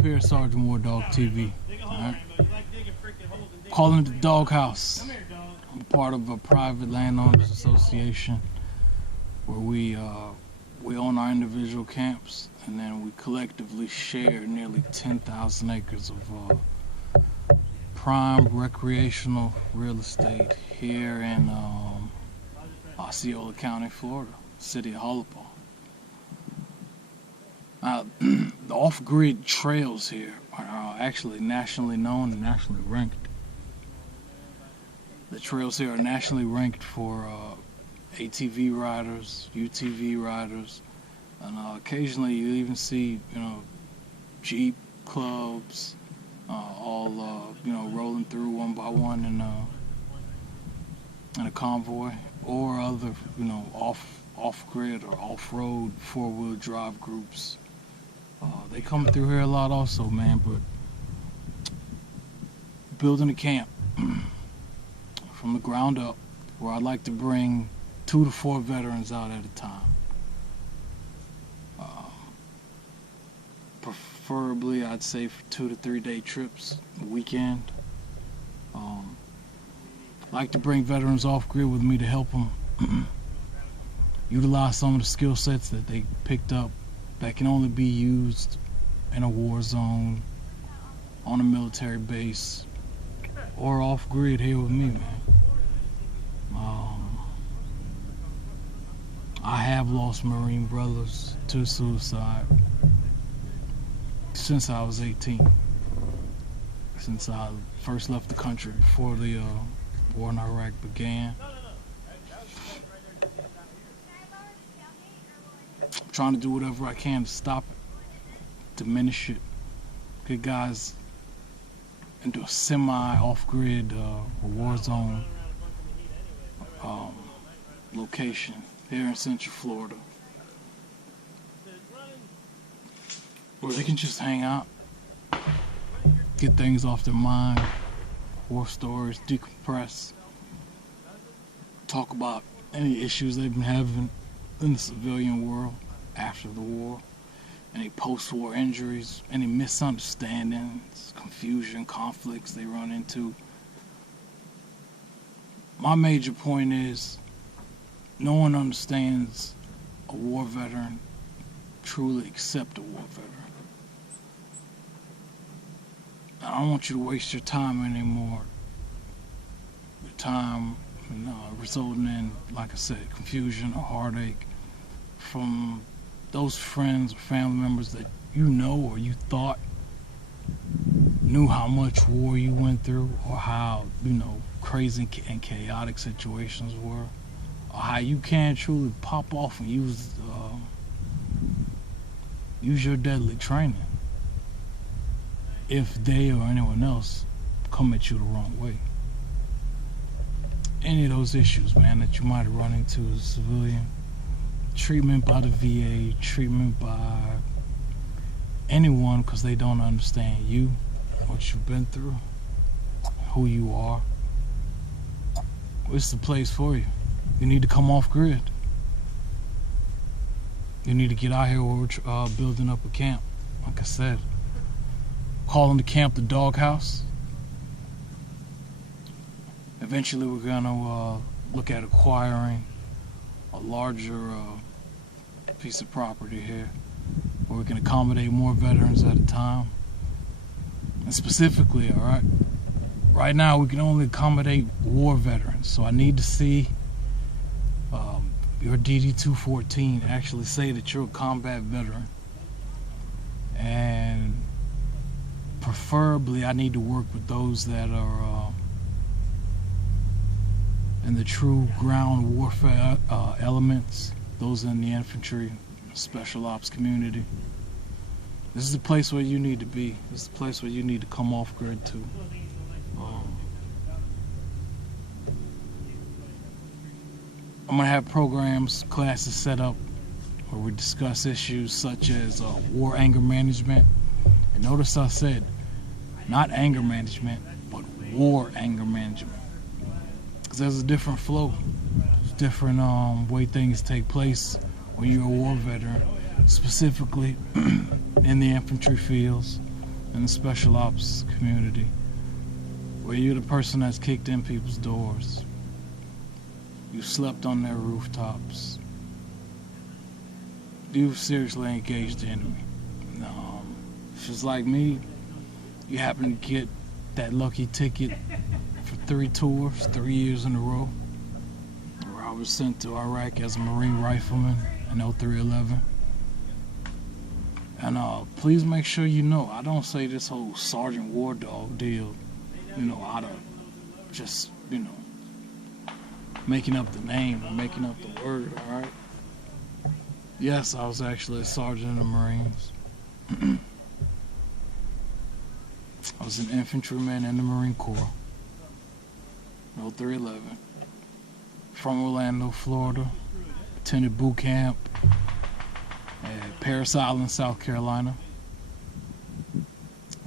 up here, Sergeant War Dog TV. Alright? Calling it the Dog House. I'm part of a private landowners association where we own our individual camps, and then we collectively share nearly 10,000 acres of prime recreational real estate here in Osceola County, Florida, city of Hullapaw. The off-grid trails here are actually nationally known and nationally ranked. The trails here are nationally ranked for ATV riders, UTV riders, and occasionally you even see, Jeep clubs, all rolling through one by one in a convoy, or other, off-grid or off-road four-wheel drive groups. They come through here a lot also, man, but building a camp from the ground up, where I'd like to bring 2 to 4 veterans out at a time. Preferably, I'd say for 2 to 3 day trips, a weekend. Like to bring veterans off-grid with me to help them utilize some of the skill sets that they picked up that can only be used in a war zone, on a military base, or off-grid here with me, man. I have lost Marine brothers to suicide since I was 18. Since I first left the country before the war in Iraq began. I'm trying to do whatever I can to stop it, diminish it, get guys into a semi-off-grid war zone location here in Central Florida, where they can just hang out, get things off their mind, war stories, decompress, talk about any issues they've been having in the civilian world after the war, any post-war injuries, any misunderstandings, confusion, conflicts they run into. My major point is, no one understands a war veteran truly except a war veteran. I don't want you to waste your time anymore. Your time resulting in, like I said, confusion or heartache from those friends or family members that you know or you thought knew how much war you went through, or how, crazy and chaotic situations were, or how you can truly pop off and use your deadly training if they or anyone else come at you the wrong way. Any of those issues, man, that you might have run into as a civilian, treatment by the VA, treatment by anyone because they don't understand you, what you've been through, who you are. It's the place for you. You need to come off grid. You need to get out here where we're building up a camp. Like I said, calling the camp the Dawg House. Eventually we're gonna look at acquiring a larger piece of property here where we can accommodate more veterans at a time. And specifically, right now we can only accommodate war veterans. So I need to see your DD-214 actually say that you're a combat veteran. And preferably I need to work with those that are in the true ground warfare elements, those in the infantry, special ops community. This is the place where you need to be. This is the place where you need to come off grid to. I'm gonna have programs, classes set up where we discuss issues such as war anger management. And notice I said not anger management, but war anger management. Because there's a different flow. There's different way things take place when you're a war veteran, specifically in the infantry fields, in the special ops community, where you're the person that's kicked in people's doors. You slept on their rooftops. You've seriously engaged the enemy. If it's like me, you happen to get that lucky ticket for 3 tours, 3 years in a row, where I was sent to Iraq as a Marine rifleman in 0311. And please make sure you know, I don't say this whole Sergeant War Dog deal, out of just, making up the name or making up the word, alright? Yes, I was actually a sergeant in the Marines. I was an infantryman in the Marine Corps. 0311. From Orlando, Florida. Attended boot camp at Parris Island, South Carolina.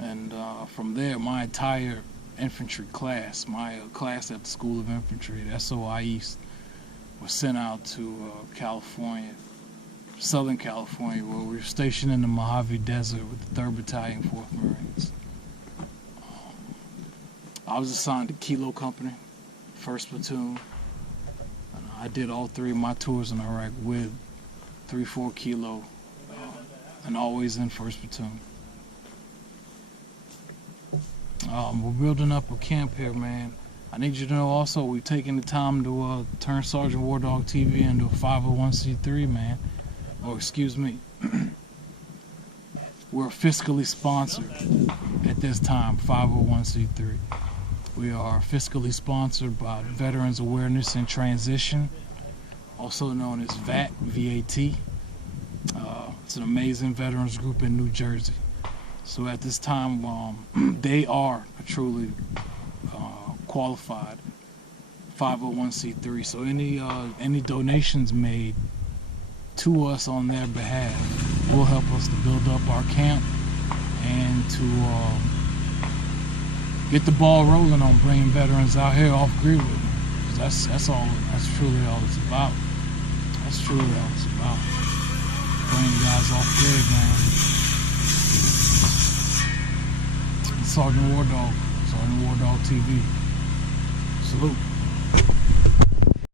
And from there, my entire infantry class, my class at the School of Infantry, the SOI East, was sent out to California, Southern California, where we were stationed in the Mojave Desert with the 3rd Battalion, 4th Marines. I was assigned to Kilo Company, 1st Platoon. And I did all 3 of my tours in Iraq with 3-4 Kilo, and always in 1st Platoon. We're building up a camp here, man. I need you to know also, we've taken the time to turn Sergeant War Dog TV into a 501c3, man. Or excuse me, we're fiscally sponsored at this time, 501c3. We are fiscally sponsored by Veterans Awareness and Transition, also known as VAT, V-A-T. It's an amazing veterans group in New Jersey. So at this time, they are a truly qualified 501c3. So any donations made to us on their behalf will help us to build up our camp and to get the ball rolling on bringing veterans out here off grid with them. That's truly all it's about. That's truly all it's about. Bringing guys off grid, man. Sergeant War Dog TV. Salute.